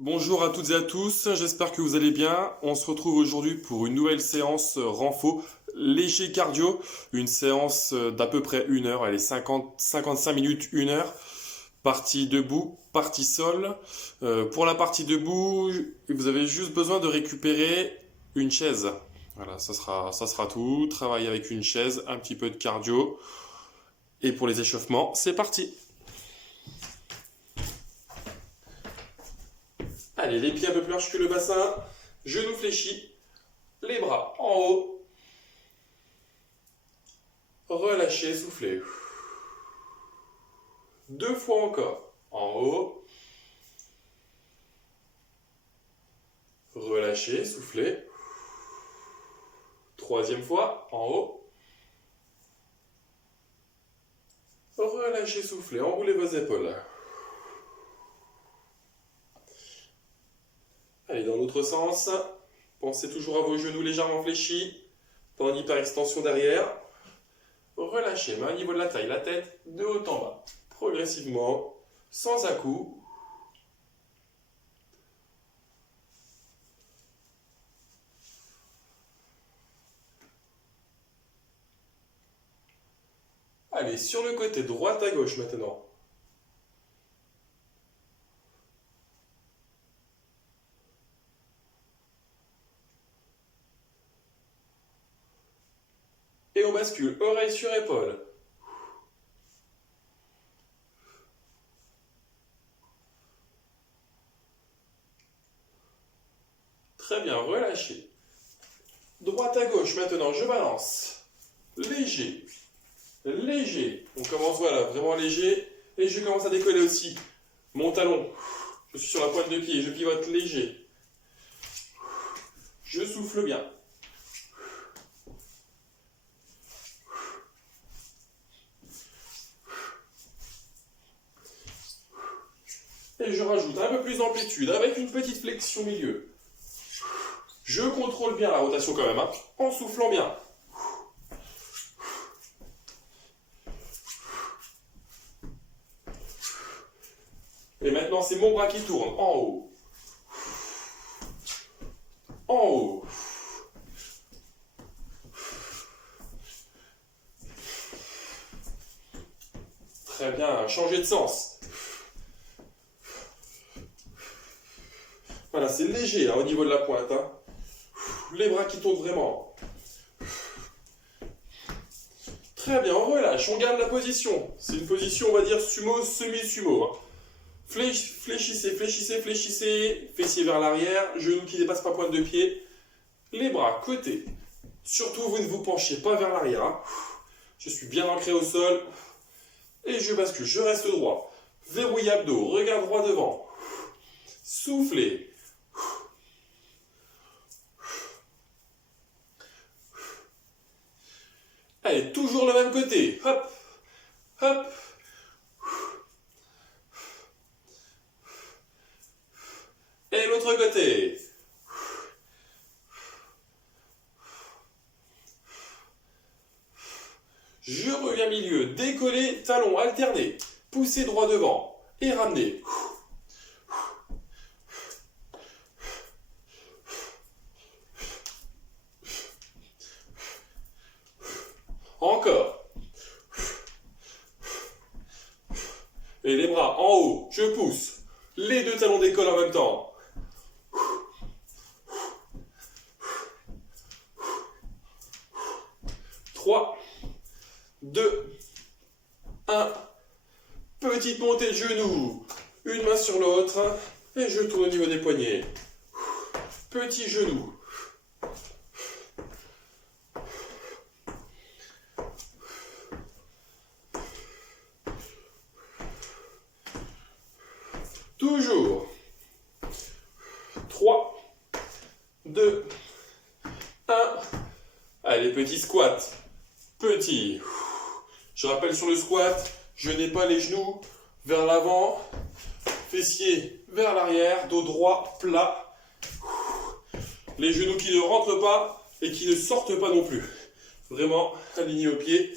Bonjour à toutes et à tous, j'espère que vous allez bien. On se retrouve aujourd'hui pour une nouvelle séance renfo léger cardio, une séance d'à peu près 1 heure, elle est 55 minutes, 1 heure, partie debout, partie sol. Pour la partie debout, vous avez juste besoin de récupérer une chaise. Voilà, ça sera tout. Travailler avec une chaise, un petit peu de cardio. Et pour les échauffements, c'est parti. Allez, les pieds un peu plus larges que le bassin, genoux fléchis, les bras en haut, relâchez, soufflez. 2 fois encore, en haut, relâchez, soufflez. 3e fois, en haut, relâchez, soufflez, enroulez vos épaules. Allez, dans l'autre sens, pensez toujours à vos genoux légèrement fléchis, pas en hyperextension derrière. Relâchez, main au niveau de la taille, la tête de haut en bas, progressivement, sans à-coups. Allez, sur le côté, droite à gauche maintenant. Et on bascule, oreille sur épaule. Très bien, relâchez. Droite à gauche maintenant, je balance. Léger, léger. On commence, voilà, vraiment léger. Et je commence à décoller aussi. Mon talon, je suis sur la pointe de pied, je pivote léger. Je souffle bien. Et je rajoute un peu plus d'amplitude avec une petite flexion milieu. Je contrôle bien la rotation quand même, hein, en soufflant bien. Et maintenant, c'est mon bras qui tourne en haut. En haut. Très bien, changez de sens. Voilà, c'est léger hein, au niveau de la pointe. Hein. Les bras qui tournent vraiment. Très bien, on relâche, on garde la position. C'est une position, on va dire, sumo, semi-sumo. Hein. Fléchissez, fléchissez, fléchissez. Fessiers vers l'arrière, genoux qui ne dépassent pas pointe de pied. Les bras côté. Surtout, vous ne vous penchez pas vers l'arrière. Hein. Je suis bien ancré au sol. Et je bascule, je reste droit. Verrouille abdos, regard droit devant. Soufflez. Allez, toujours le même côté. Hop, hop. Et l'autre côté. Je reviens milieu, décoller, talon alterné. Poussez droit devant et ramenez. Encore. Et les bras en haut, je pousse. Les deux talons décollent en même temps. 3, 2, 1. Petite montée de genoux. Une main sur l'autre. Et je tourne au niveau des poignets. Petit genou. Toujours. 3, 2, 1. Allez, petit squat. Petit. Je rappelle sur le squat, je n'ai pas les genoux vers l'avant, fessiers vers l'arrière, dos droit, plat. Les genoux qui ne rentrent pas et qui ne sortent pas non plus. Vraiment alignés au pied.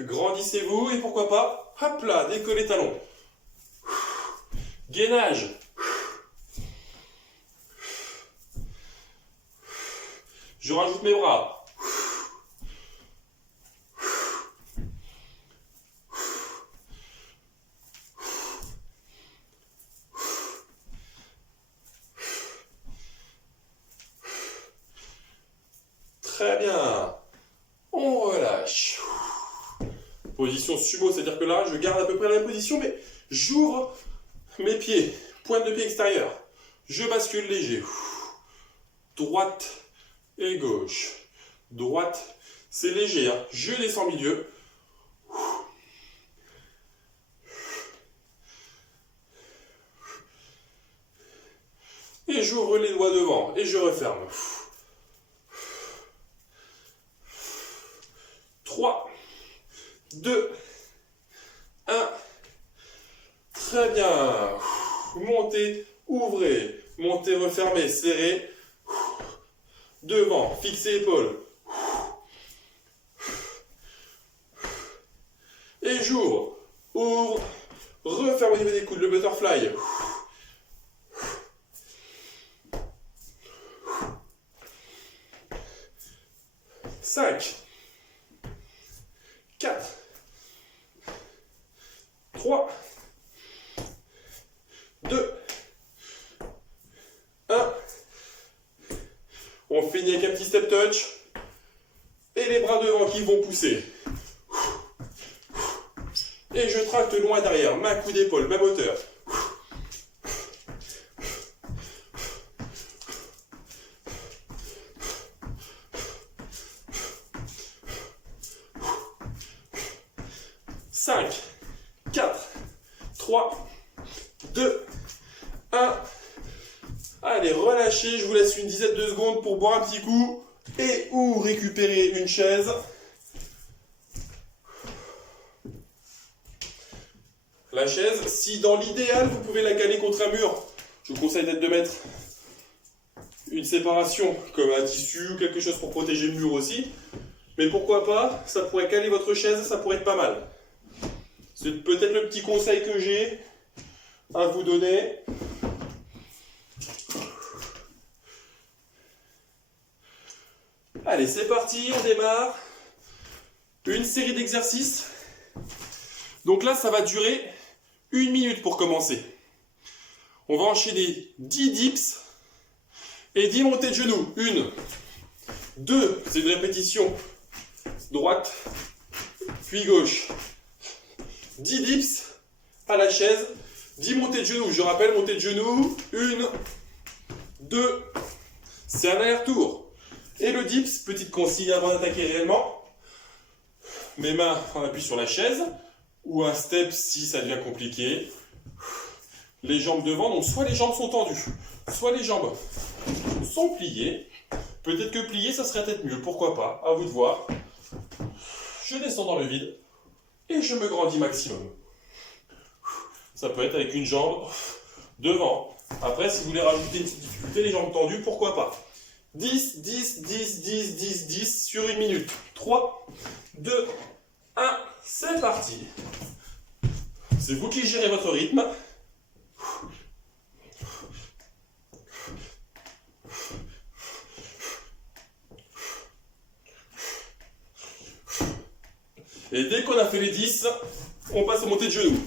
Grandissez-vous et pourquoi pas, hop là, décollez talons. Gainage. Je rajoute mes bras. Très bien. On relâche. Position sumo, c'est-à-dire que là, je garde à peu près la même position, mais j'ouvre mes pieds. Pointe de pied extérieure. Je bascule léger. Droite et gauche. Droite, c'est léger. Hein. Je descends milieu. Et j'ouvre les doigts devant. Et je referme. 3, 2, 1. Très bien. Montez, ouvrez. Montez, refermez, serrez. Devant, fixez épaules. Et j'ouvre, ouvre, referme au niveau des coudes, le butterfly. 5, 4, 3, 2, 1. On finit avec un petit step touch. Et les bras devant qui vont pousser. Et je tracte loin derrière. Main, coup d'épaule, même hauteur. 5, 4, 3, 2, 1. Allez, relâchez, je vous laisse une dizaine de secondes pour boire un petit coup et ou récupérer une chaise. La chaise, si dans l'idéal vous pouvez la caler contre un mur, je vous conseille de mettre une séparation comme un tissu ou quelque chose pour protéger le mur aussi. Mais pourquoi pas, ça pourrait caler votre chaise, ça pourrait être pas mal. C'est peut-être le petit conseil que j'ai à vous donner. Allez, c'est parti, on démarre. Une série d'exercices. Donc là, ça va durer 1 minute pour commencer. On va enchaîner 10 dips et 10 montées de genoux. 1, 2, c'est une répétition. Droite, puis gauche. 10 dips à la chaise, 10 montées de genoux. Je rappelle, montée de genoux. 1, 2, c'est un aller-retour. Et le dips, petite consigne avant d'attaquer réellement. Mes mains en appui sur la chaise. Ou un step si ça devient compliqué. Les jambes devant, donc soit les jambes sont tendues, soit les jambes sont pliées. Peut-être que pliées, ça serait peut-être mieux, pourquoi pas, à vous de voir. Je descends dans le vide et je me grandis maximum. Ça peut être avec une jambe devant. Après, si vous voulez rajouter une petite difficulté, les jambes tendues, pourquoi pas. 10, 10, 10, 10, 10, 10 sur 1 minute. 3, 2, 1, c'est parti. C'est vous qui gérez votre rythme. Et dès qu'on a fait les 10, on passe aux montées de genoux.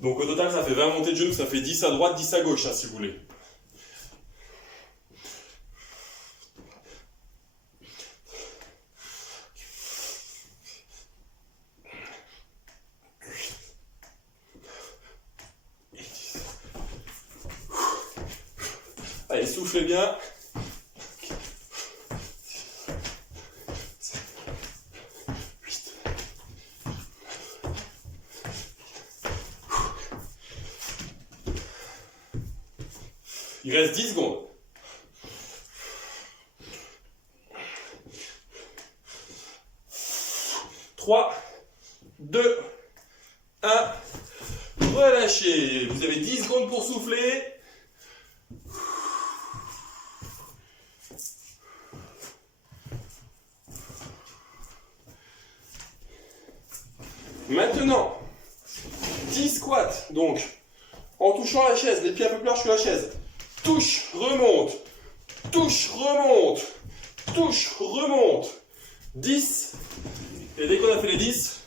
Donc au total, ça fait 20 montées de genoux, ça fait 10 à droite, 10 à gauche, hein, si vous voulez. Allez, soufflez bien. Il reste 10 secondes. Trois, 2, 1. relâchez. Vous avez 10 secondes pour souffler. Maintenant, 10 squats, donc, en touchant la chaise, les pieds un peu plus larges que la chaise. Touche, remonte, touche, remonte, touche, remonte. 10. Et dès qu'on a fait les 10,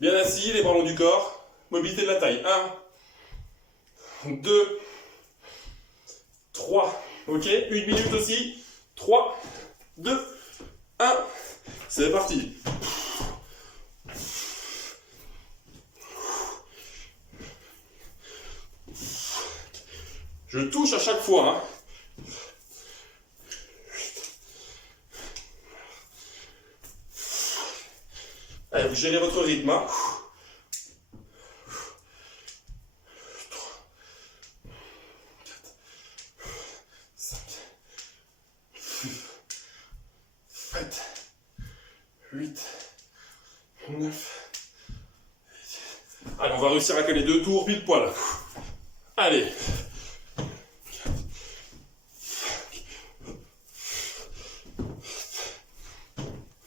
bien assis, les bras long du corps, mobilité de la taille. 1, 2, 3. Ok, 1 minute aussi. 3, 2, 1. C'est parti. Je touche à chaque fois. Hein. Allez, vous gérez votre rythme. Hein. 3, 4, 5, 7, 8, 9. Allez, on va réussir à caler 2 tours pile poil. Allez.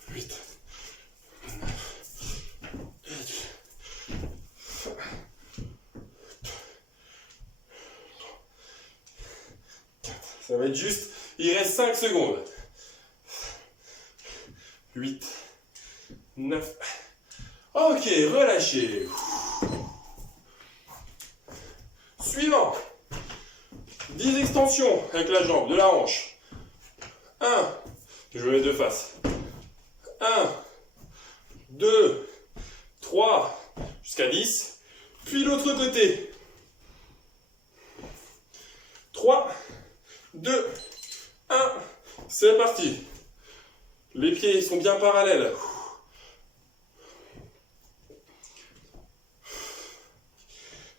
8, 9, 4. Ça va être juste. Il reste 5 secondes. 8, 9. Ok, relâchez. Suivant. 10 extensions avec la jambe, de la hanche. 1. Je me mets de face. 1, 2, 3, jusqu'à 10. Puis l'autre côté. 3, 2, 1. C'est parti. Les pieds sont bien parallèles.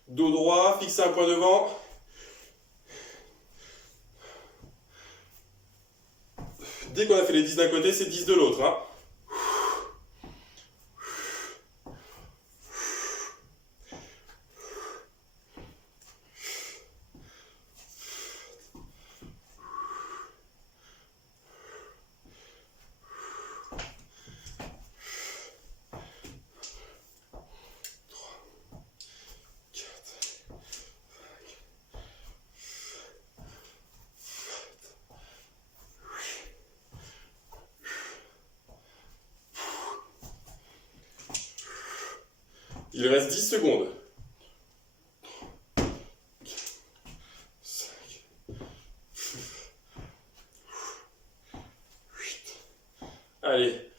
Dos droit, fixez un point devant. Dès qu'on a fait les 10 d'un côté, c'est 10 de l'autre. Hein. Il reste 10 secondes. 5, 8. Allez,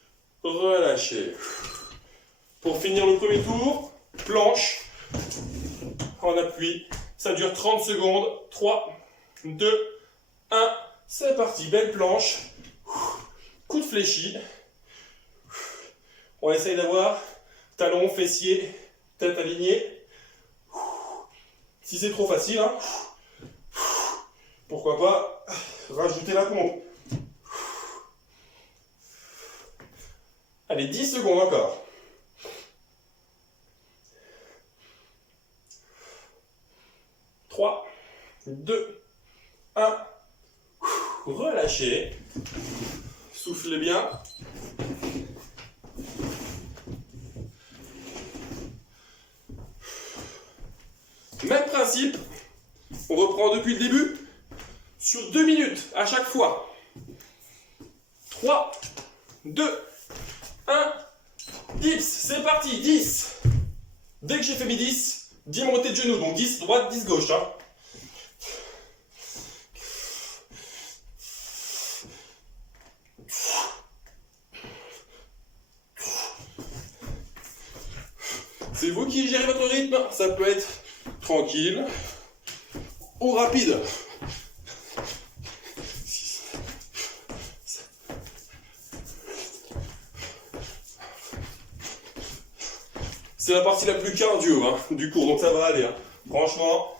relâchez. Pour finir le premier tour, planche en appui. Ça dure 30 secondes. 3, 2, 1. C'est parti. Belle planche. Coup de fléchi. On essaye d'avoir talons, fessiers, tête alignée. Si c'est trop facile, hein, pourquoi pas rajouter la pompe. Allez, 10 secondes encore. 3, 2, 1. Relâchez. Soufflez bien. Même principe, on reprend depuis le début, sur 2 minutes à chaque fois. 3, 2, 1, dips, c'est parti, 10. Dès que j'ai fait mes 10, 10 montées de genoux, donc 10 droite, 10 gauche. Hein. C'est vous qui gérez votre rythme, ça peut être tranquille ou rapide. 6, 7. C'est la partie la plus cardio hein, du cours, donc ça va aller. Hein. Franchement.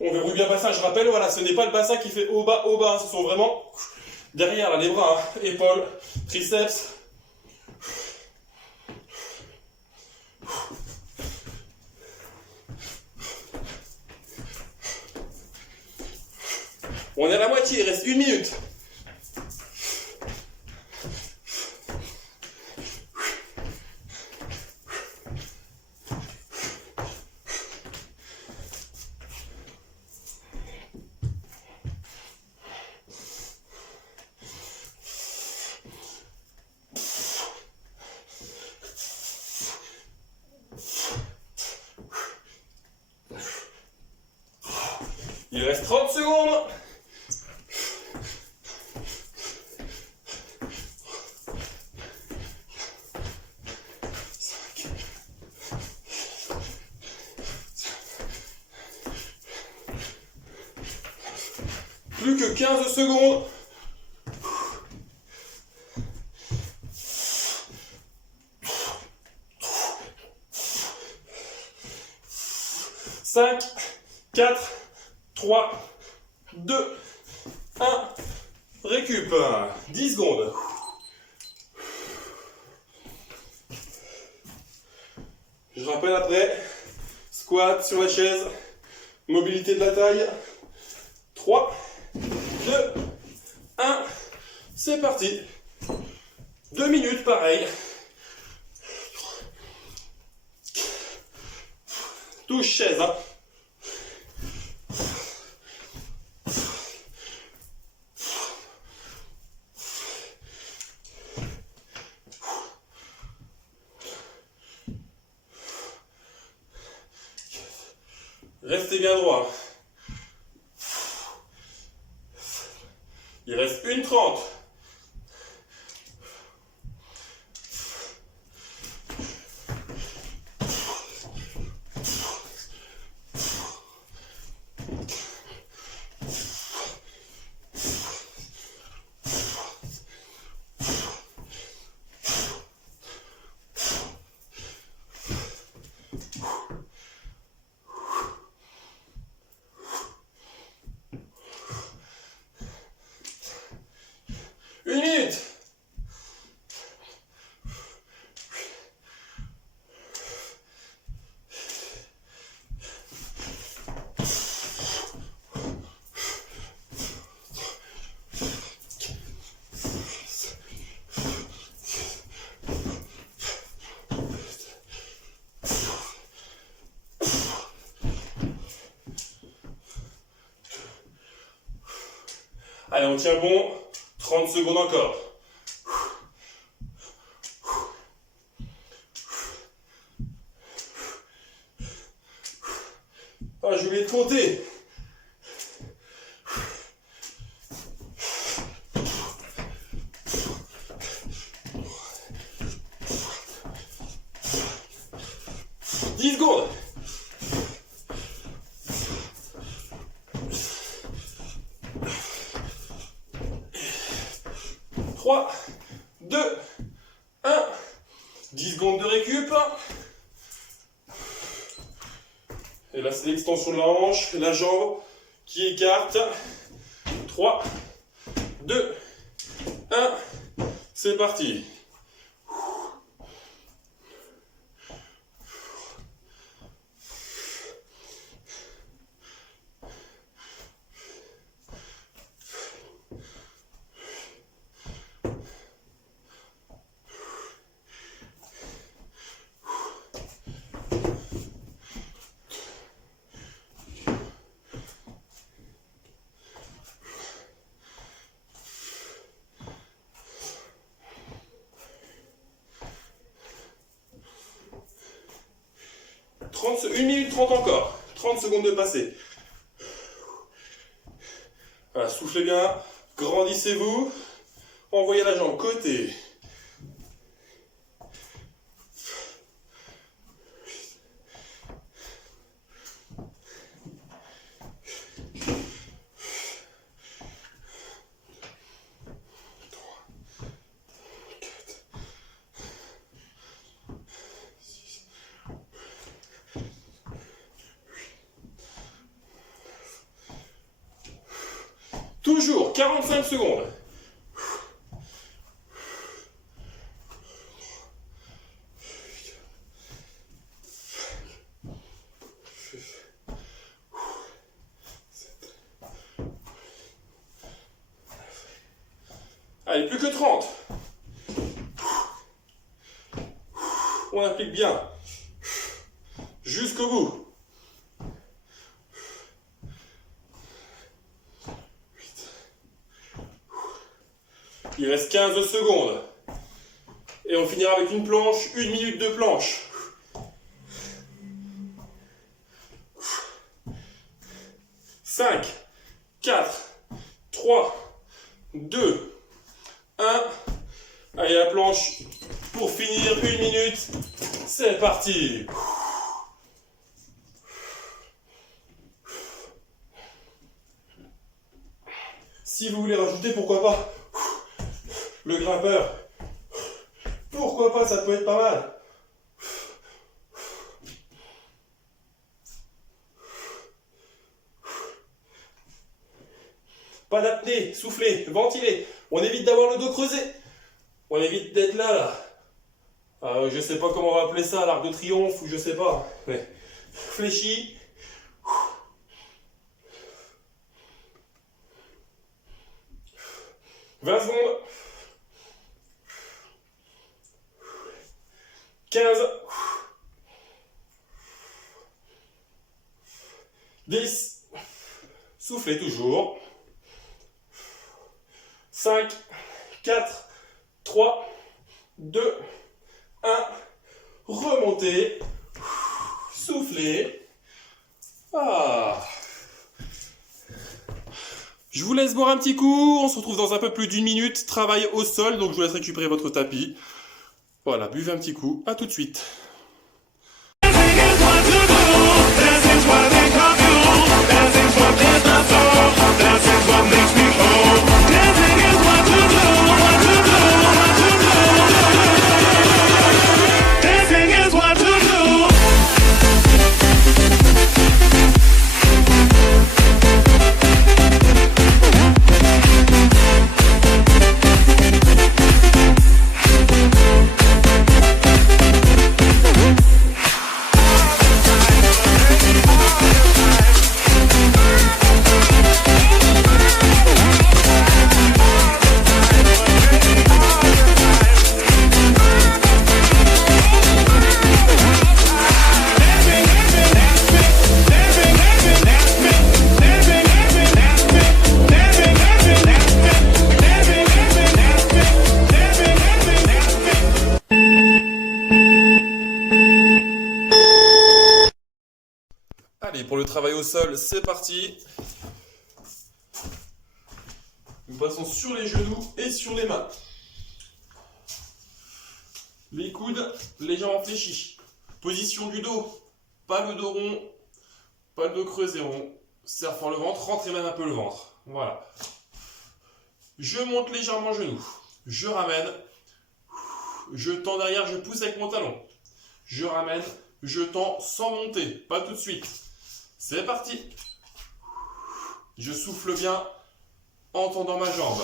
On verrouille bien le bassin, je rappelle, voilà, ce n'est pas le bassin qui fait haut bas, ce sont vraiment derrière là, les bras, hein, épaules, triceps. On est à la moitié, il reste 1 minute. Il reste 30 secondes. Plus que 15 secondes. Cinq, 4, 3, 2, 1. Récup. 10 secondes. Je rappelle après. Squat sur la chaise. Mobilité de la taille. 3, 2, 1. C'est parti. 2 minutes, pareil. Touche chaise, hein. Restez bien droit. Il reste 1:30. Une minute. Allez, on tient bon. 30 secondes encore. Ah, je voulais te compter. Dix secondes. 3, 2, 1. 10 secondes de récup. Et là, c'est l'extension de la hanche, la jambe qui écarte. 3, 2, 1. C'est parti. Une minute 30 encore. 30 secondes de passé. Voilà, soufflez bien. Grandissez-vous. Envoyez la jambe côté. Toujours 45 secondes. Allez, plus que 30. On applique bien. Jusqu'au bout. 8. Il reste 15 secondes. Et on finira avec une planche, 1 minute de planche. 5, 4, 3, 2, 1. Allez, la planche pour finir, 1 minute. C'est parti. Si vous voulez rajouter, pourquoi pas le grimpeur. Pourquoi pas, ça peut être pas mal. Pas d'apnée, soufflez, ventilez. On évite d'avoir le dos creusé. On évite d'être là. Je sais pas comment on va appeler ça, l'arc de triomphe ou je sais pas. Mais fléchi. 20 secondes. 15. 10. Soufflez toujours. 5, 4, 3, 2, 1. Remontez. Soufflez. Je vous laisse boire un petit coup. On se retrouve dans un peu plus d'1 minute. Travail au sol, donc je vous laisse récupérer votre tapis. Voilà, buvez un petit coup. À tout de suite. Allez, pour le travail au sol, c'est parti. Nous passons sur les genoux et sur les mains. Les coudes légèrement fléchis. Position du dos. Pas le dos rond, pas le dos creusé rond. Serre fort le ventre, rentrez même un peu le ventre. Voilà. Je monte légèrement le genou. Je ramène. Je tends derrière, je pousse avec mon talon. Je ramène, je tends sans monter. Pas tout de suite. C'est parti. Je souffle bien en tendant ma jambe.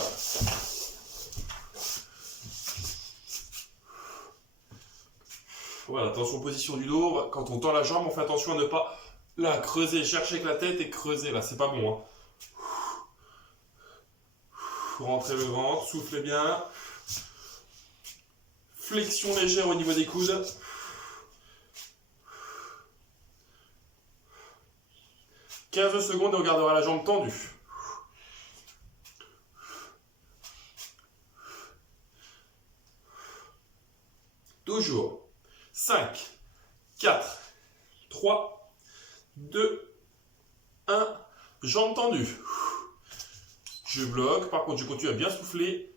Voilà, attention position du dos. Quand on tend la jambe, on fait attention à ne pas la creuser. Chercher avec la tête et creuser. Là, c'est pas bon. Hein. Rentrez le ventre, soufflez bien. Flexion légère au niveau des coudes. « 15 secondes et on gardera la jambe tendue. Toujours. 5, 4, 3, 2, 1. Jambes tendues. Je bloque. Par contre, je continue à bien souffler.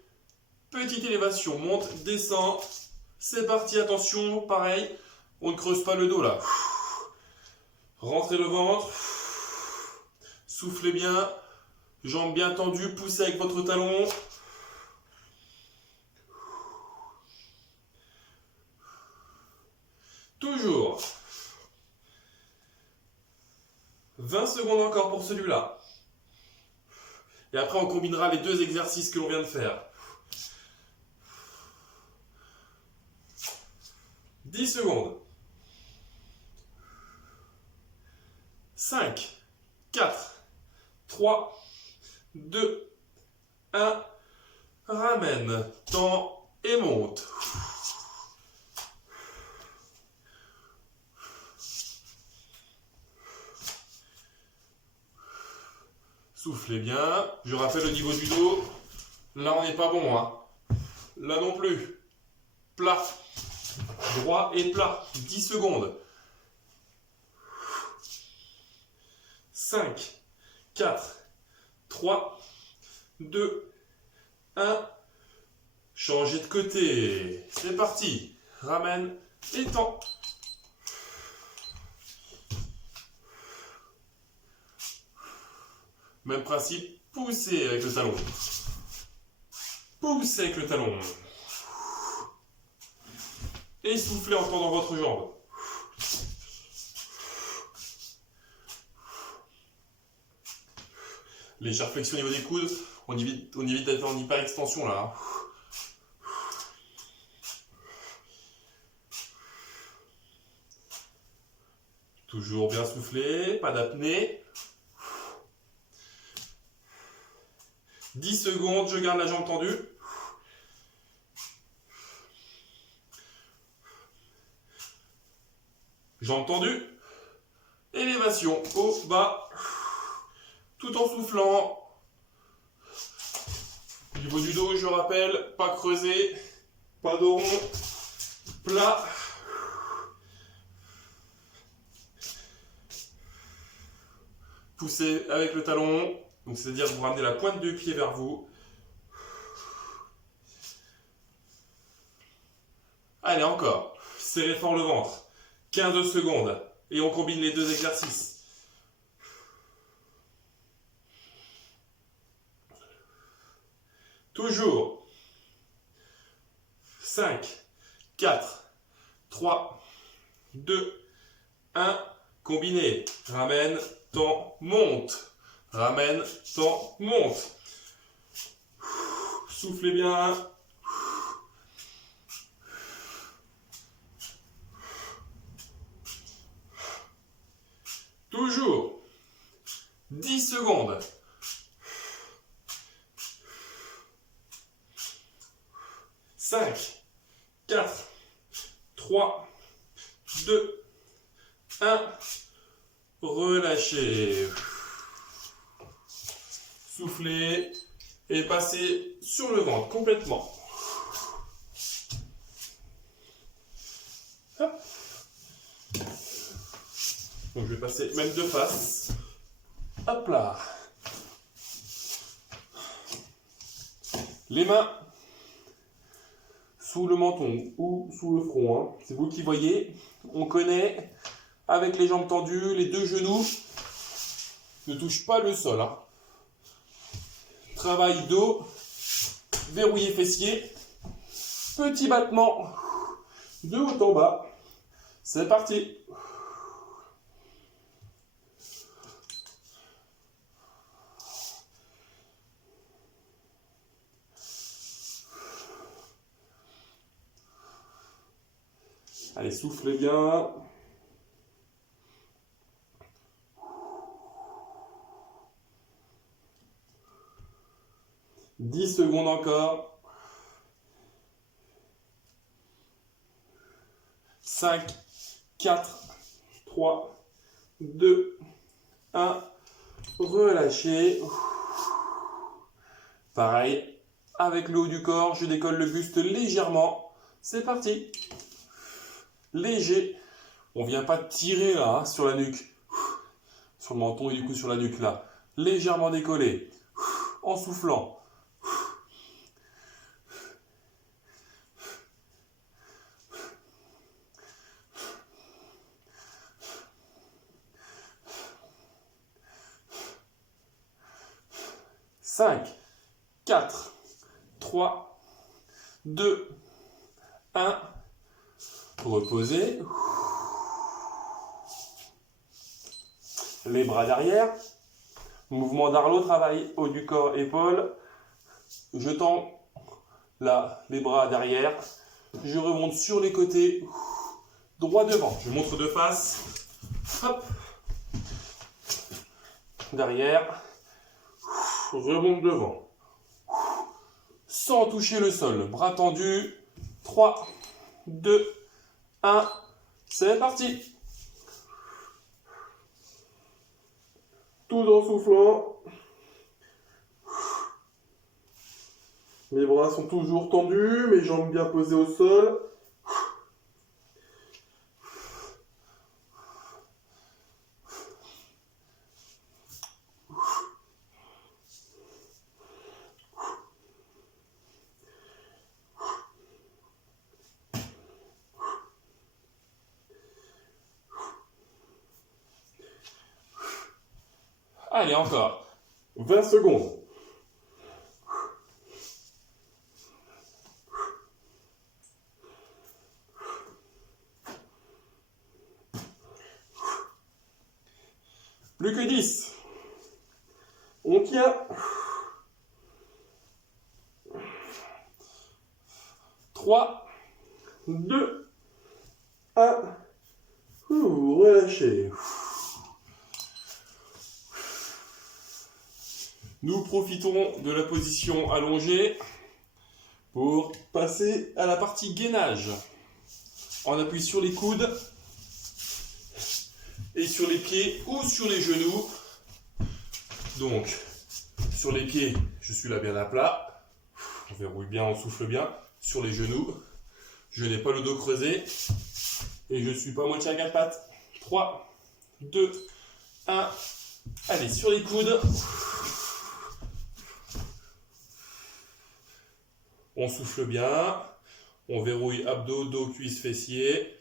Petite élévation. Monte, descend. C'est parti. Attention. Pareil. On ne creuse pas le dos là. Rentrez le ventre. Soufflez bien. Jambes bien tendues. Poussez avec votre talon. Toujours. 20 secondes encore pour celui-là. Et après, on combinera les deux exercices que l'on vient de faire. 10 secondes. 5, 4, 3, 2, 1. ramène, tend et monte. Soufflez bien. Je rappelle au niveau du dos, là on n'est pas bon, hein. Là non plus. Plat. Droit et plat. 10 secondes. 5, 4, 3, 2, 1. Changez de côté. C'est parti. Ramène et tend. Même principe, poussez avec le talon. Poussez avec le talon. Et soufflez en tendant votre jambe. Légère flexion au niveau des coudes. On évite d'être en hyper-extension là. Toujours bien souffler, pas d'apnée. 10 secondes, je garde la jambe tendue. Jambe tendue. Élévation, haut, bas. Tout en soufflant. Au niveau du dos, je rappelle, pas creusé, pas de rond, plat. Poussez avec le talon. Donc c'est-à-dire vous ramenez la pointe du pied vers vous. Allez, encore. Serrez fort le ventre. 15 secondes. Et on combine les deux exercices. Toujours. 5, 4, 3, 2, 1. Combinez. Ramène, tend, monte. Ramène, tend, monte. Soufflez bien. Toujours. 10 secondes. 5, 4, 3, 2, 1. Relâchez. Soufflez et passez sur le ventre complètement. Hop. Donc je vais passer même de face. Hop là. Les mains sous le menton ou sous le front, hein. C'est vous qui voyez. On connaît. Avec les jambes tendues, les deux genoux ne touchent pas le sol, hein. Travail dos, verrouillé fessier, petit battement de haut en bas. C'est parti. Allez, soufflez bien. « 10 secondes encore. 5, 4, 3, 2, 1. Relâchez. Pareil, avec le haut du corps, je décolle le buste légèrement. C'est parti. Léger. On ne vient pas tirer là, hein, sur la nuque. Sur le menton et du coup sur la nuque là. Légèrement décollé. En soufflant. « 5, 4, 3, 2, 1. Reposez. Les bras derrière. Mouvement d'Arlo, travail haut du corps, épaules. Je tends là les bras derrière. Je remonte sur les côtés. Droit devant. Je montre de face. Hop. Derrière. Remonte devant. sans toucher le sol. Bras tendus. 3, 2, 1. C'est parti. Tout en soufflant. Mes bras sont toujours tendus, mes jambes bien posées au sol. Allez, encore. 20 secondes. Plus que 10. On tient. 3, 2, 1. Relâchez. Nous profitons de la position allongée pour passer à la partie gainage. On appuie sur les coudes et sur les pieds ou sur les genoux. Donc, sur les pieds, je suis là bien à plat. On verrouille bien, on souffle bien. Sur les genoux, je n'ai pas le dos creusé et je ne suis pas moitié à quatre pattes. 3, 2, 1. Allez, sur les coudes. On souffle bien. On verrouille abdos, dos, cuisses, fessiers.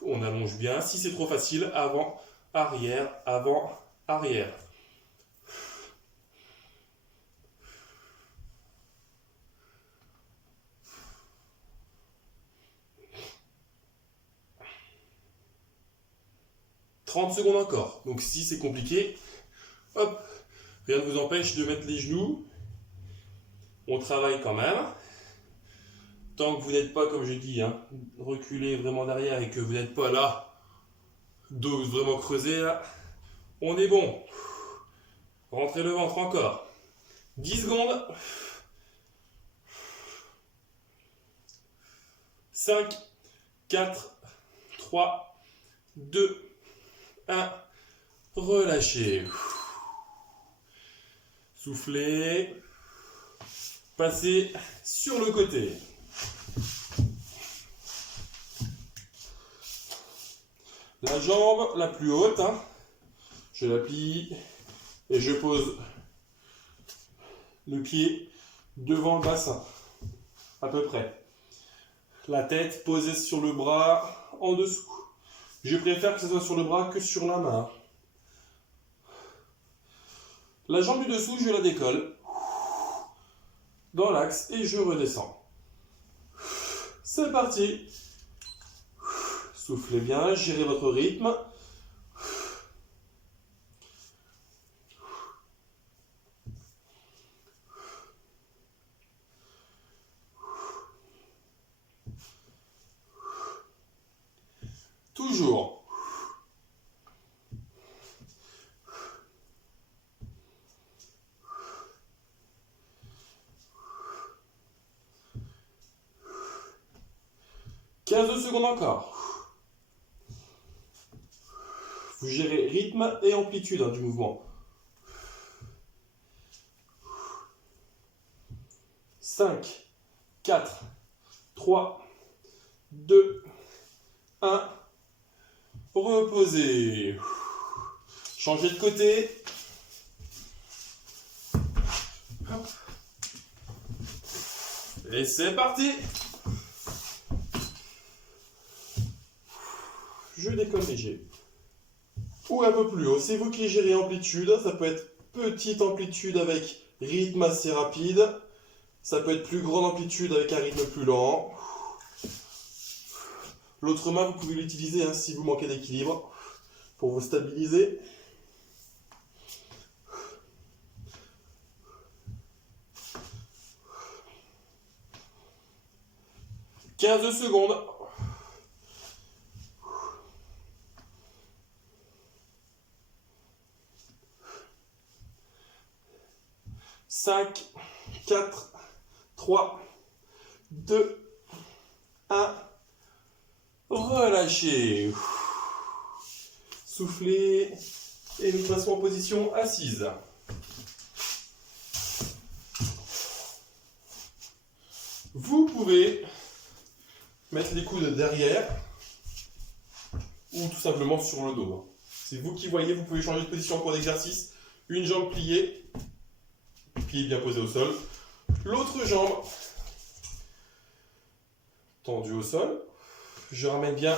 On allonge bien. Si c'est trop facile, avant, arrière, avant, arrière. « 30 secondes encore. Donc si c'est compliqué, hop, rien ne vous empêche de mettre les genoux. On travaille quand même. Tant que vous n'êtes pas, comme je dis, reculé vraiment derrière et que vous n'êtes pas là, dos vraiment creusé, là, on est bon. Rentrez le ventre encore. 10 secondes. 5, 4, 3, 2, 1. Relâchez. Soufflez. Passez sur le côté. La jambe la plus haute, je la plie et je pose le pied devant le bassin, à peu près. La tête posée sur le bras en dessous. Je préfère que ce soit sur le bras que sur la main. La jambe du dessous, je la décolle dans l'axe et je redescends. C'est parti. Soufflez bien, gérez votre rythme. Toujours. « 15 secondes encore. Vous gérez rythme et amplitude du mouvement. 5, 4, 3, 2, 1. Reposez. Changez de côté. Et c'est parti. Je décolle léger. Ou un peu plus haut. C'est vous qui gérez amplitude. Ça peut être petite amplitude avec rythme assez rapide. Ça peut être plus grande amplitude avec un rythme plus lent. L'autre main, vous pouvez l'utiliser si vous manquez d'équilibre pour vous stabiliser. « 15 secondes. 5, 5, 4, 3, 2, 1. Relâchez. Soufflez. Et nous passons en position assise. Vous pouvez mettre les coudes derrière ou tout simplement sur le dos. C'est vous qui voyez, vous pouvez changer de position en cours d'exercice. Une jambe pliée, pied bien posé au sol. L'autre jambe tendue au sol. Je ramène bien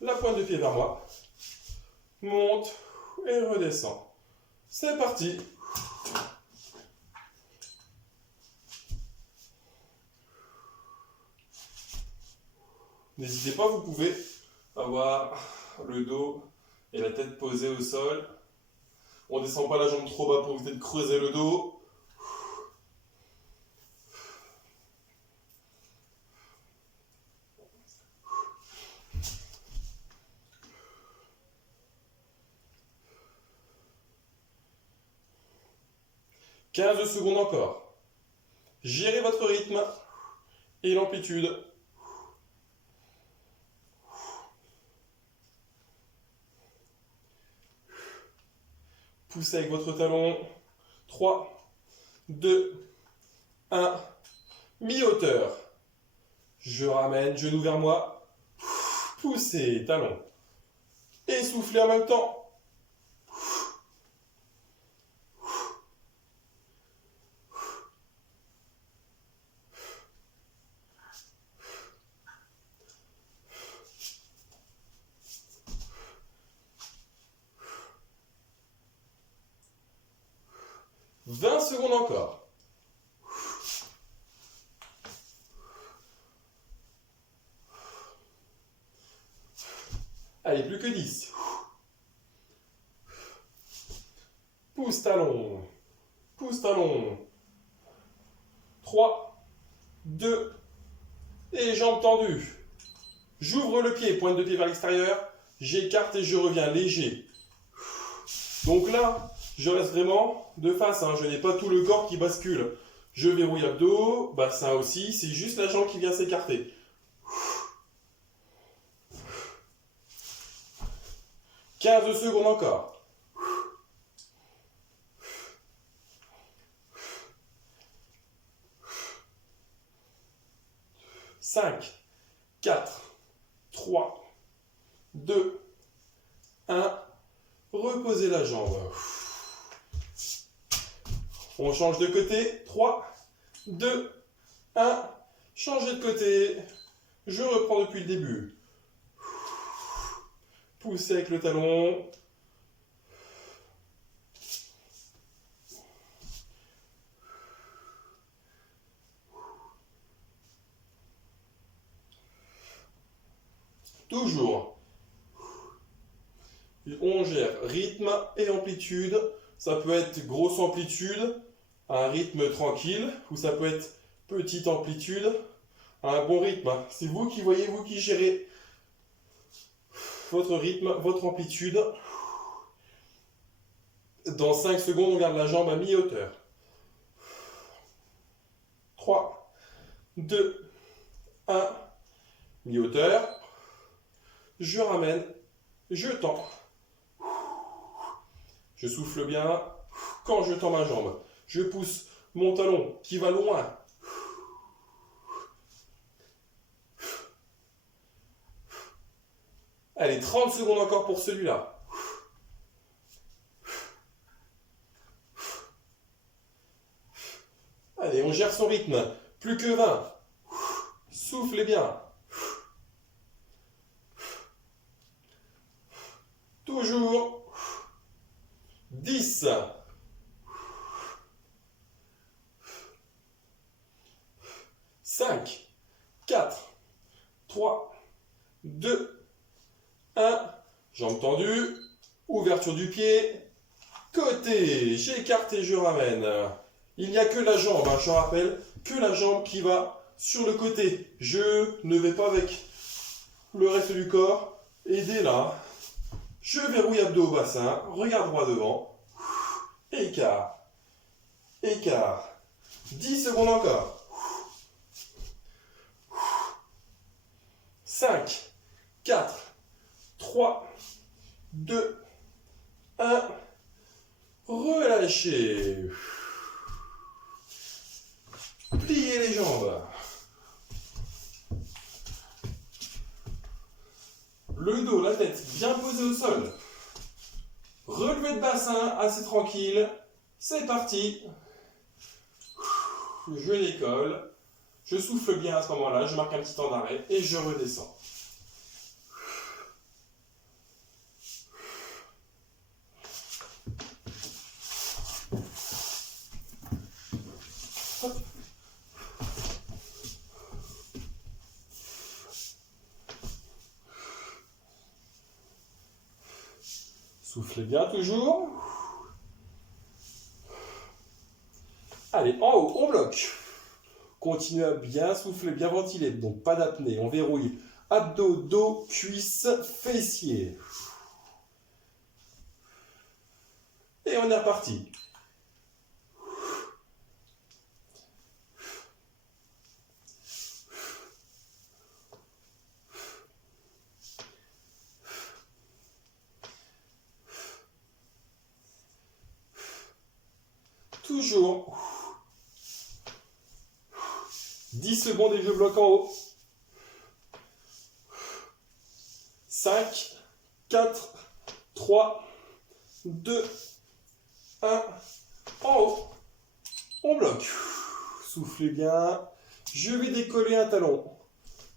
la pointe de pied vers moi. Monte et redescend. C'est parti. N'hésitez pas, vous pouvez avoir le dos et la tête posée au sol. On ne descend pas la jambe trop bas pour éviter de creuser le dos. « 15 secondes encore. Gérez votre rythme et l'amplitude. Poussez avec votre talon. 3, 2, 1. Mi-hauteur. Je ramène, genou vers moi. Poussez, talon. Et soufflez en même temps. 20 secondes encore. Allez, plus que 10. Pousse talon. Pousse talon. 3, 2, et jambes tendues. J'ouvre le pied, pointe de pied vers l'extérieur. J'écarte et je reviens léger. Donc là, je reste vraiment de face. Je n'ai pas tout le corps qui bascule. Je verrouille abdos, bassin aussi. C'est juste la jambe qui vient s'écarter. 15 secondes encore. 5, 4, 3, 2, 1. Reposez la jambe. On change de côté. 3, 2, 1. Changez de côté. Je reprends depuis le début. Poussez avec le talon. Toujours. On gère rythme et amplitude. Ça peut être grosse amplitude, un rythme tranquille, ou ça peut être petite amplitude, un bon rythme. C'est vous qui voyez, vous qui gérez votre rythme, votre amplitude. Dans 5 secondes, on garde la jambe à mi-hauteur. 3, 2, 1. Mi-hauteur. Je ramène, je tends. Je souffle bien quand je tends ma jambe. Je pousse mon talon qui va loin. Allez, 30 secondes encore pour celui-là. Allez, on gère son rythme. Plus que 20. Soufflez bien. Toujours. 10. 5, 4, 3, 2, 1. Jambes tendues. Ouverture du pied. Côté. J'écarte et je ramène. Il n'y a que la jambe, je rappelle, que la jambe qui va sur le côté. Je ne vais pas avec le reste du corps. Aidez là. Je verrouille abdos au bassin. Regarde droit devant. Écart. écart. 10 secondes encore. 5, 4, 3, 2, 1. Relâchez. Pliez les jambes. Le dos, la tête bien posée au sol. Relevé de bassin, assez tranquille. C'est parti. Je décolle. Je souffle bien à ce moment-là. Je marque un petit temps d'arrêt et je redescends. Hop. Soufflez bien toujours. Allez, en haut, on bloque. Continuez à bien souffler, bien ventiler. Donc pas d'apnée, on verrouille. Abdos, dos, cuisses, fessiers. Et on est reparti. Toujours. 10 secondes et je bloque en haut. 5, 4, 3, 2, 1. En haut. On bloque. Soufflez bien. Je vais décoller un talon,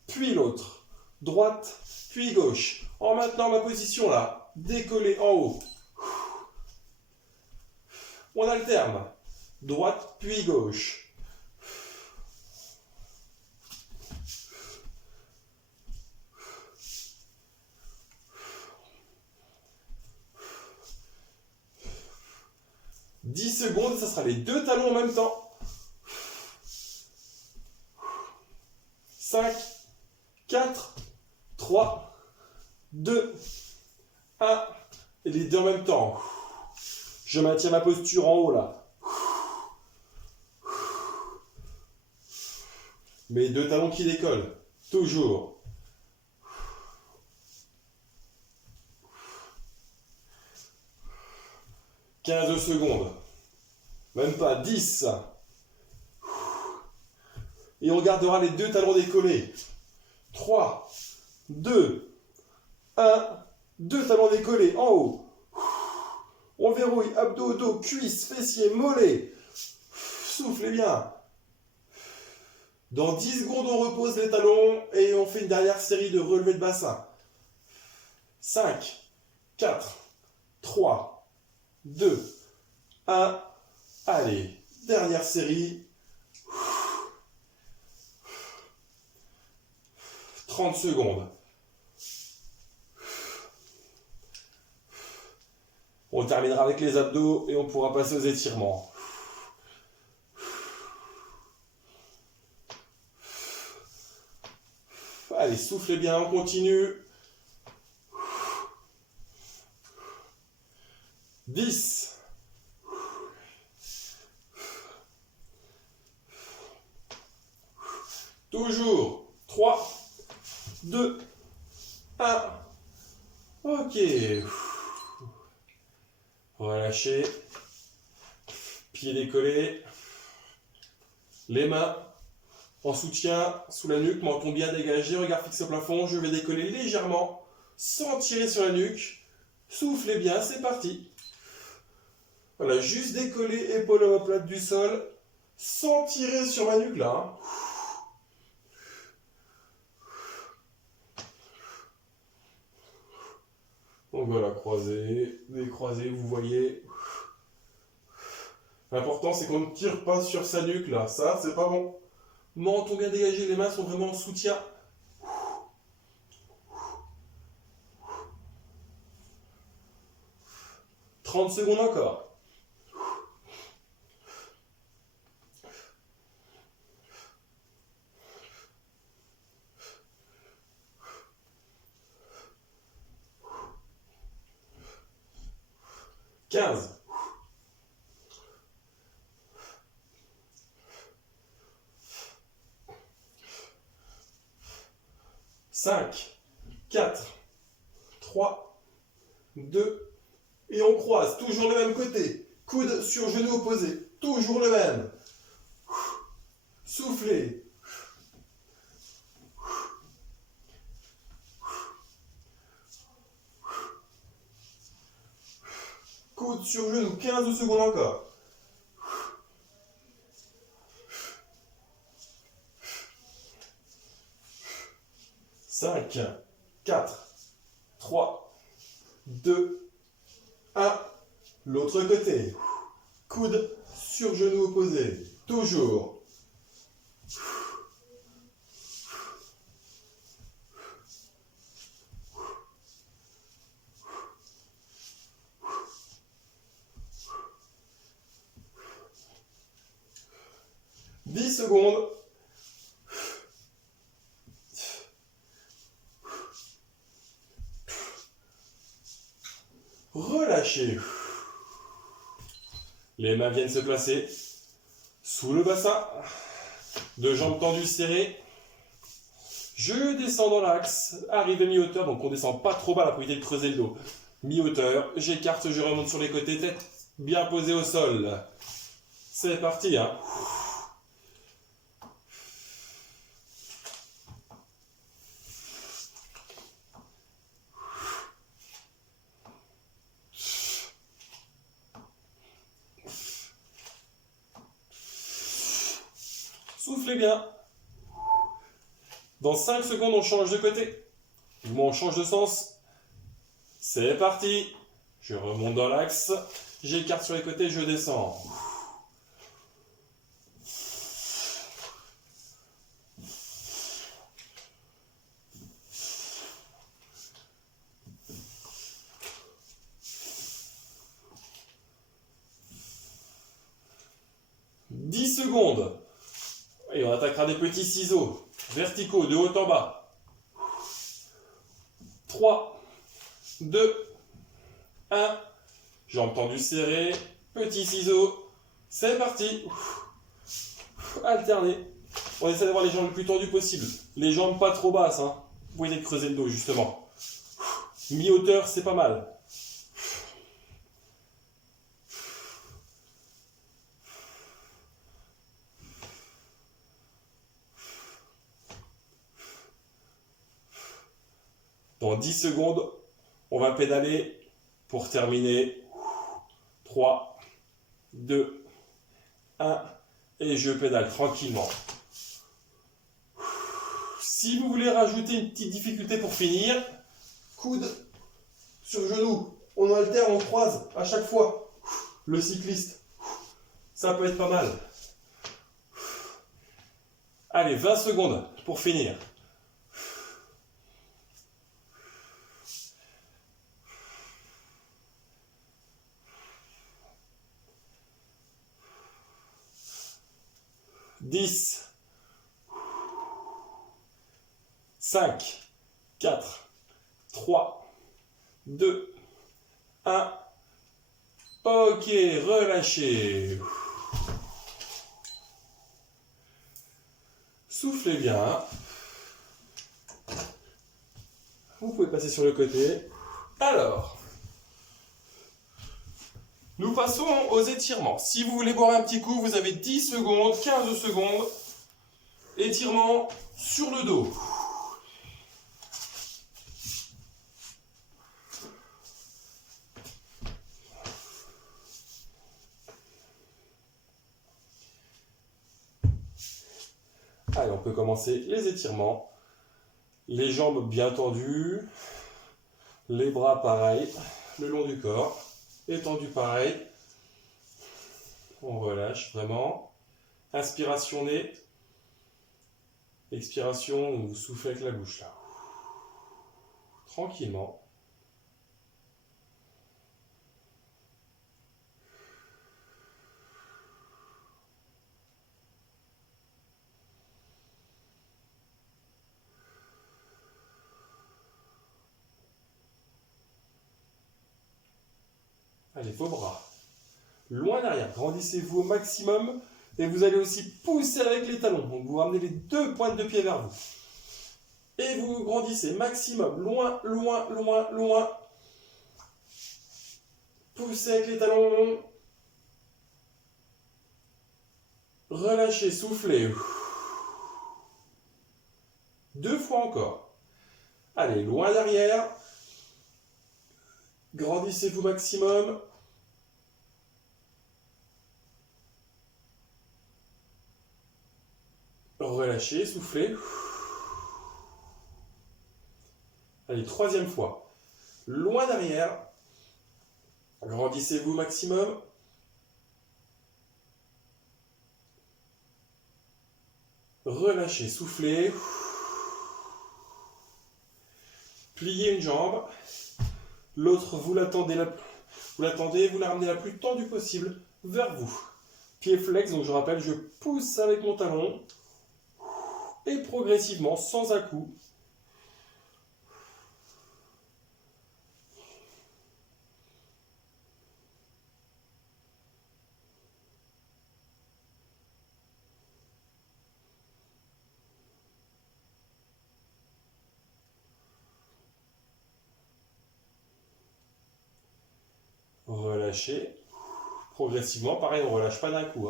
puis l'autre. Droite, puis gauche. En maintenant ma position là. Décoller en haut. On alterne. Droite, puis gauche. « 10 secondes, ça sera les deux talons en même temps. 5, 4, 3, 2, 1. Et les deux en même temps. Je maintiens ma posture en haut là. Mes deux talons qui décollent. Toujours. « 15 secondes. Même pas. 10. Et on gardera les deux talons décollés. 3, 2, 1. Deux talons décollés en haut. On verrouille abdos, dos, cuisses, fessiers, mollets. Soufflez bien. Dans 10 secondes, on repose les talons et on fait une dernière série de relevés de bassin. 5, 4, 3, 2, 1. Allez, dernière série. 30 secondes. On terminera avec les abdos et on pourra passer aux étirements. Allez, soufflez bien, on continue. 10. Toujours. 3, 2, 1. Ok. Relâchez. Pieds décollés. Les mains en soutien sous la nuque, menton bien dégagé, regard fixé au plafond. Je vais décoller légèrement sans tirer sur la nuque. Soufflez bien, c'est parti. Voilà, juste décoller, épaule omoplate du sol, sans tirer sur ma nuque là. Hein. Donc voilà, croisé, décroisé, vous voyez. L'important c'est qu'on ne tire pas sur sa nuque là, ça c'est pas bon. Menton bien dégagé, les mains sont vraiment en soutien. 30 secondes encore. « 15, 5, 4, 3, 2, et on croise, toujours le même côté. Coude sur genou opposé, toujours le même. Soufflez. Coude sur genou, 15 secondes encore. 5, 4, 3, 2, 1. L'autre côté. Coude sur genou opposé. Toujours. « 10 secondes. Relâchez. Les mains viennent se placer sous le bassin. Deux jambes tendues serrées. Je descends dans l'axe. Arrive à mi-hauteur, donc on descend pas trop bas pour éviter de creuser le dos. Mi-hauteur, j'écarte, je remonte sur les côtés, tête bien posée au sol. C'est parti, hein. Soufflez bien. Dans 5 secondes, on change de côté. Ou on change de sens. C'est parti. Je remonte dans l'axe. J'écarte sur les côtés, je descends. « 10 secondes. Et on attaquera des petits ciseaux verticaux de haut en bas. 3, 2, 1. Jambes tendues serrées. Petits ciseaux. C'est parti. Alternez. On essaie d'avoir les jambes les plus tendues possible. Les jambes pas trop basses. Hein. Vous pouvez creuser le dos justement. Mi-hauteur, c'est pas mal. Dans 10 secondes, on va pédaler pour terminer. 3, 2, 1. Et je pédale tranquillement. Si vous voulez rajouter une petite difficulté pour finir, coude sur genou. On alterne, on croise à chaque fois. Le cycliste. Ça peut être pas mal. Allez, 20 secondes pour finir. « 10, 5, 4, 3, 2, 1. Ok, relâchez. Soufflez bien. Vous pouvez passer sur le côté. Alors, nous passons aux étirements. Si vous voulez boire un petit coup, vous avez 10 secondes, 15 secondes. Étirement sur le dos. Allez, on peut commencer les étirements. Les jambes bien tendues. Les bras pareil, le long du corps. Étendu pareil. On relâche vraiment. Inspiration nez. Expiration, vous soufflez avec la bouche là. Tranquillement. Allez, vos bras. Loin derrière. Grandissez-vous au maximum. Et vous allez aussi pousser avec les talons. Donc vous ramenez les deux pointes de pied vers vous. Et vous grandissez maximum, loin, loin, loin, loin. Poussez avec les talons. Relâchez, soufflez. 2 fois encore. Allez, loin derrière. Grandissez-vous maximum. Relâchez, soufflez. Allez, 3e fois. Loin derrière. Grandissez-vous maximum. Relâchez, soufflez. Pliez une jambe. L'autre, vous l'attendez, vous la ramenez la plus tendue possible vers vous. Pied flex, donc je rappelle, je pousse avec mon talon. Et progressivement, sans à-coups. Relâchez. Progressivement, pareil, on ne relâche pas d'un coup.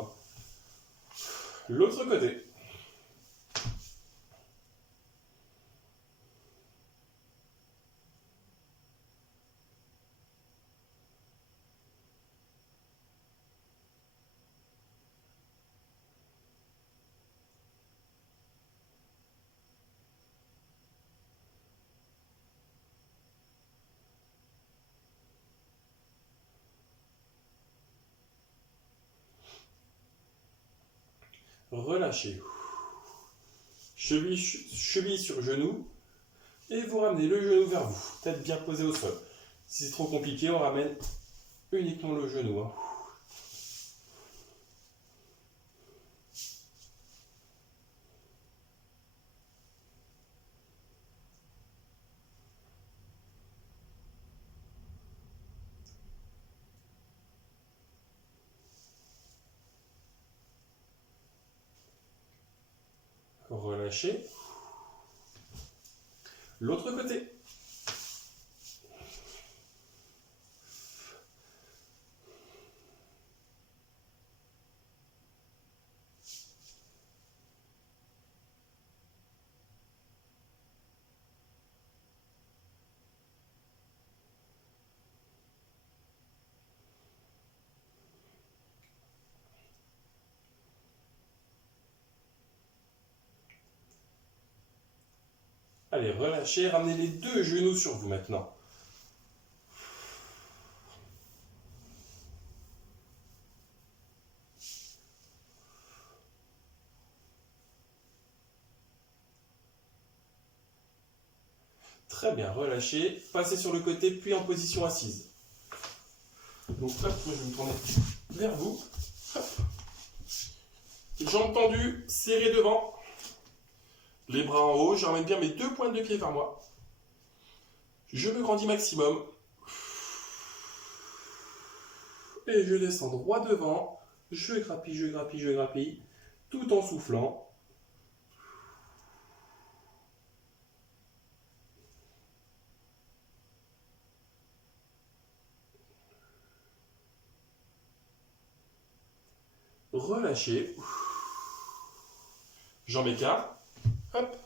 L'autre côté. Relâchez. Cheville sur genou. Et vous ramenez le genou vers vous. Tête bien posée au sol. Si c'est trop compliqué, on ramène uniquement le genou. Relâchez. L'autre côté. Allez, relâchez, ramenez les 2 genoux sur vous maintenant. Très bien, relâchez, passez sur le côté, puis en position assise. Donc hop, moi je vais me tourner vers vous. Hop. Jambes tendues, serrées devant. Les bras en haut, je ramène bien mes 2 pointes de pied vers moi. Je me grandis maximum. Et je descends droit devant. Je grappille, je grappille, je grappille. Tout en soufflant. Relâchez. Jambes écart. Hop.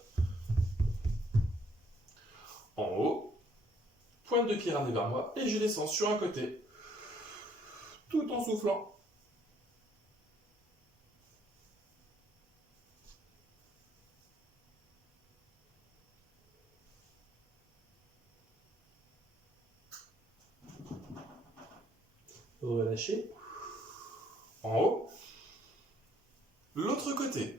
En haut. Pointe de pied ramenée vers moi. Et je descends sur un côté. Tout en soufflant. Relâchez. En haut. L'autre côté.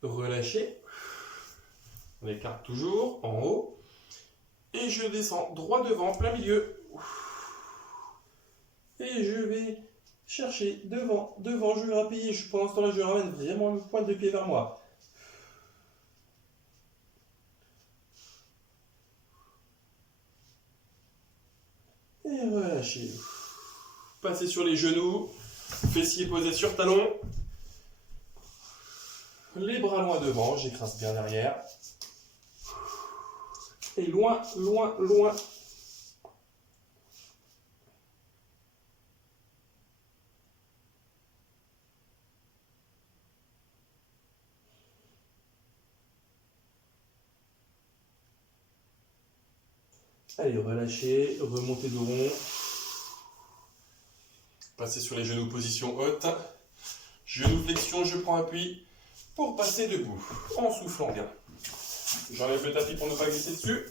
Relâchez. On écarte toujours. En haut. Et je descends droit devant, plein milieu. Et je vais chercher devant, je grappille. Pendant ce temps-là, je ramène vraiment le pointe de pied vers moi. Et relâchez. Passez sur les genoux, fessiers posés sur talons. Les bras loin devant, j'écrase bien derrière. Et loin, loin, loin. Allez, relâchez, remontez de rond. Passez sur les genoux, position haute. Genoux flexion, je prends appui pour passer debout, en soufflant bien. J'enlève le tapis pour ne pas glisser dessus.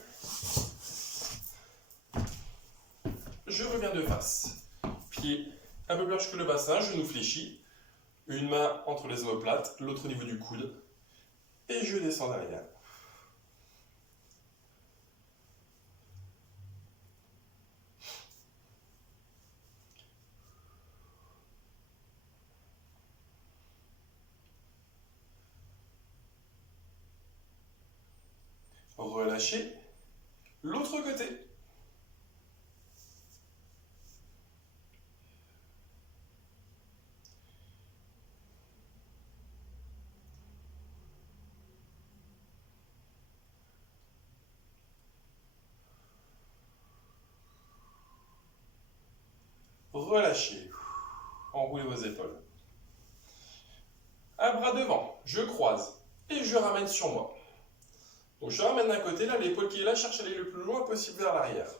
Je reviens de face. Pied un peu plus large que le bassin, genou fléchi. Une main entre les omoplates, l'autre au niveau du coude. Et je descends derrière. Relâchez. L'autre côté. Relâchez. Enroulez vos épaules. Un bras devant, je croise et je ramène sur moi. Donc je ramène d'un côté, là l'épaule qui est là, cherche à aller le plus loin possible vers l'arrière.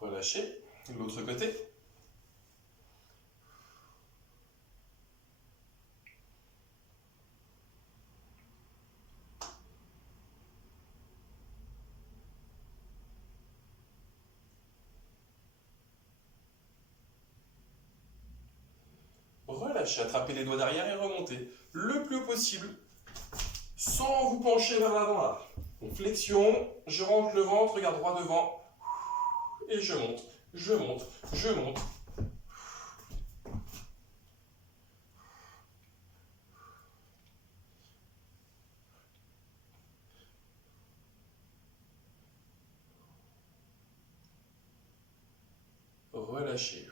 Relâchez, l'autre côté. Relâchez, attrapez les doigts derrière et remontez le plus haut possible sans vous pencher vers l'avant là. Donc flexion, je rentre le ventre, regarde droit devant et je monte, je monte, je monte. Relâchez.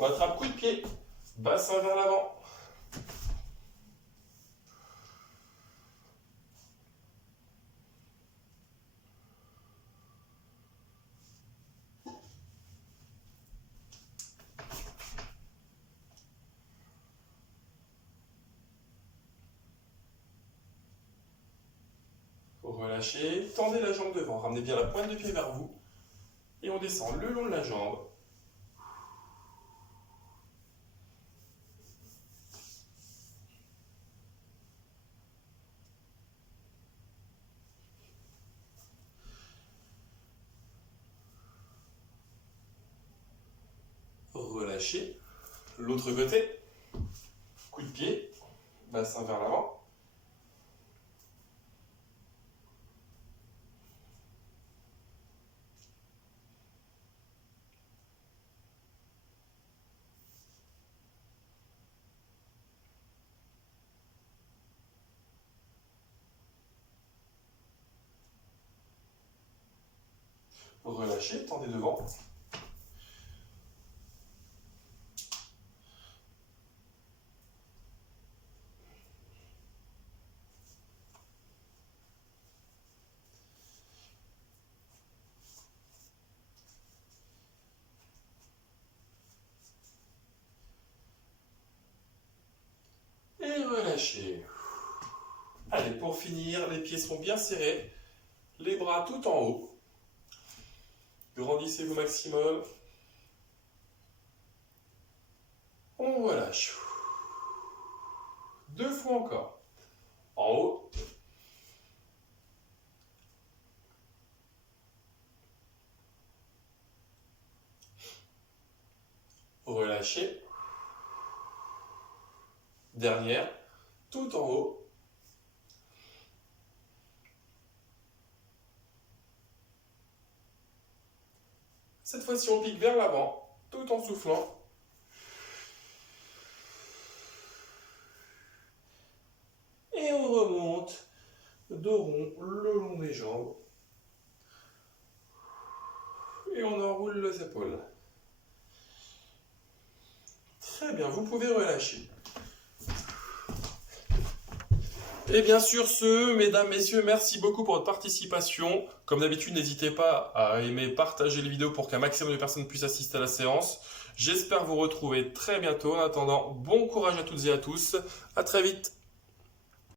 On attrape coup de pied, bassin vers l'avant. Relâchez, tendez la jambe devant, ramenez bien la pointe de pied vers vous et on descend le long de la jambe. Relâchez, l'autre côté, coup de pied, bassin vers l'avant. Relâchez, tendez devant. Et relâchez. Allez, pour finir, les pieds sont bien serrés, les bras tout en haut. Grandissez au maximum. On relâche. Deux fois encore. En haut. Relâchez. Dernière. Tout en haut. Cette fois-ci, on pique vers l'avant, tout en soufflant. Et on remonte, dos rond, le long des jambes. Et on enroule les épaules. Très bien, vous pouvez relâcher. Et bien sur ce, mesdames, messieurs, merci beaucoup pour votre participation. Comme d'habitude, n'hésitez pas à aimer, partager les vidéos pour qu'un maximum de personnes puissent assister à la séance. J'espère vous retrouver très bientôt. En attendant, bon courage à toutes et à tous. À très vite.